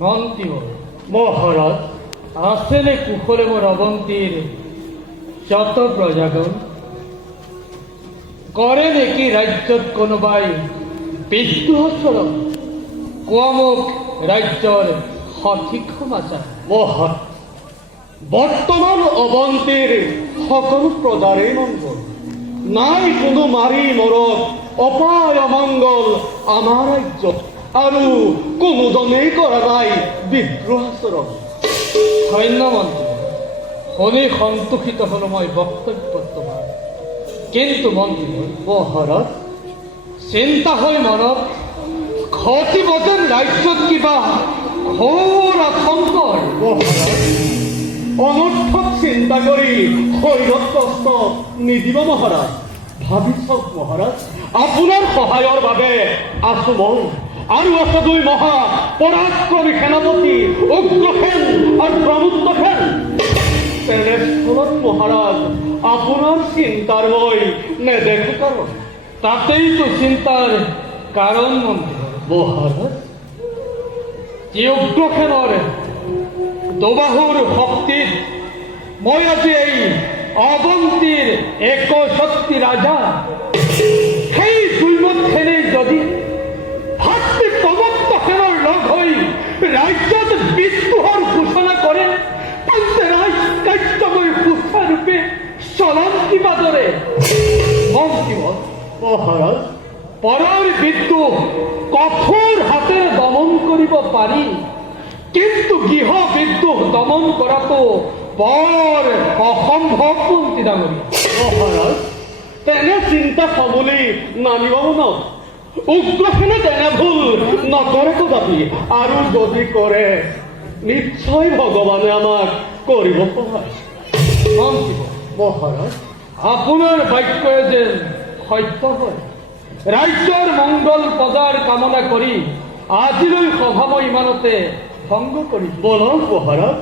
মন্ত্ৰী মহারাজ আছেনে কুশলে মোৰ অৱন্তীৰ যত প্ৰজাগণ? কৰে নেকি ৰাজ্যত কোনোবাই বিদ্ৰোহস্বৰূপ? কোৱা মোক ৰাজ্যৰ সঠিক সমাচাৰ। মহারাজ বর্তমান অবন্তীর সকল প্রজারেই মঙ্গল, নাই কোনো মারি মরক অপায় অমঙ্গল আমার রাজ্য, আৰু কোনোজনেই কৰা নাই বিদ্ৰোহ আচৰণ। ধন্য মন্ত্ৰী, শুনি সন্তোষিত হলো মই বক্তব্য তোমাৰ। কিন্তু মন্ত্ৰী মহারাজ চিন্তা হয় মনত, ঘটিব যেন ৰাজ্যত কিবা ঘোৰ আতংকৰ। মহারাজ অনৰ্থক চিন্তা কৰি শৰীৰত কষ্ট নিদিব মহারাজ। ভাবি চাওক মহারাজ, আপোনাৰ সহায়ৰ বাবে আছো মই, আৰু আছে দুই মহা পৰাক্ৰমী সেনাপতি উগ্ৰসেন আৰু প্ৰমুক্তসেন। তেনেস্থলত মহারাজ আপোনাৰ চিন্তাৰ মই নেদেখো কাৰণ। তাতেইতো চিন্তাৰ কাৰণ মন্ত্ৰী। মহারাজ যি উগ্ৰসেনৰ দুবাহুৰ শক্তিত মই আজি এই অৱন্তীৰ একশক্তি ৰাজা, সেই দুৰ্মতসেনেই যদি ভাতৃ প্ৰমত্তসেনৰ লগ হৈ ৰাজ্যত বিদ্ৰোহৰ ঘোষণা কৰে, তেন্তে ৰাজকাৰ্যময় সুচাৰুৰূপে চলন কিবা দৰে। মন্ত্ৰী মহারাজ পৰৰ বিদ্ৰোহ কঠোৰ হাতেৰে দমন কৰিব পাৰি, কিন্তু গৃহ বিদ্ৰোহ দমন কৰাটো বৰ অসম্ভৱ মন্ত্ৰী ডাঙৰীয়া। মহারাজ তেনে চিন্তা সবলি নানিব মনত। উগ্ৰসেনে তেনে ভুল নকৰে কদাপি, আৰু যদি কৰে নিশ্চয় ভগৱানে আমাক কৰিব সহায়। মন্ত্ৰী মহারাজ আপোনাৰ বাক্যই যেন সত্য হয়। ৰাজ্যৰ মংগল প্ৰজাৰ কামনা কৰি আজিলৈ সভা মই ইমানতে ভংগ কৰিছো। বলক মহারাজ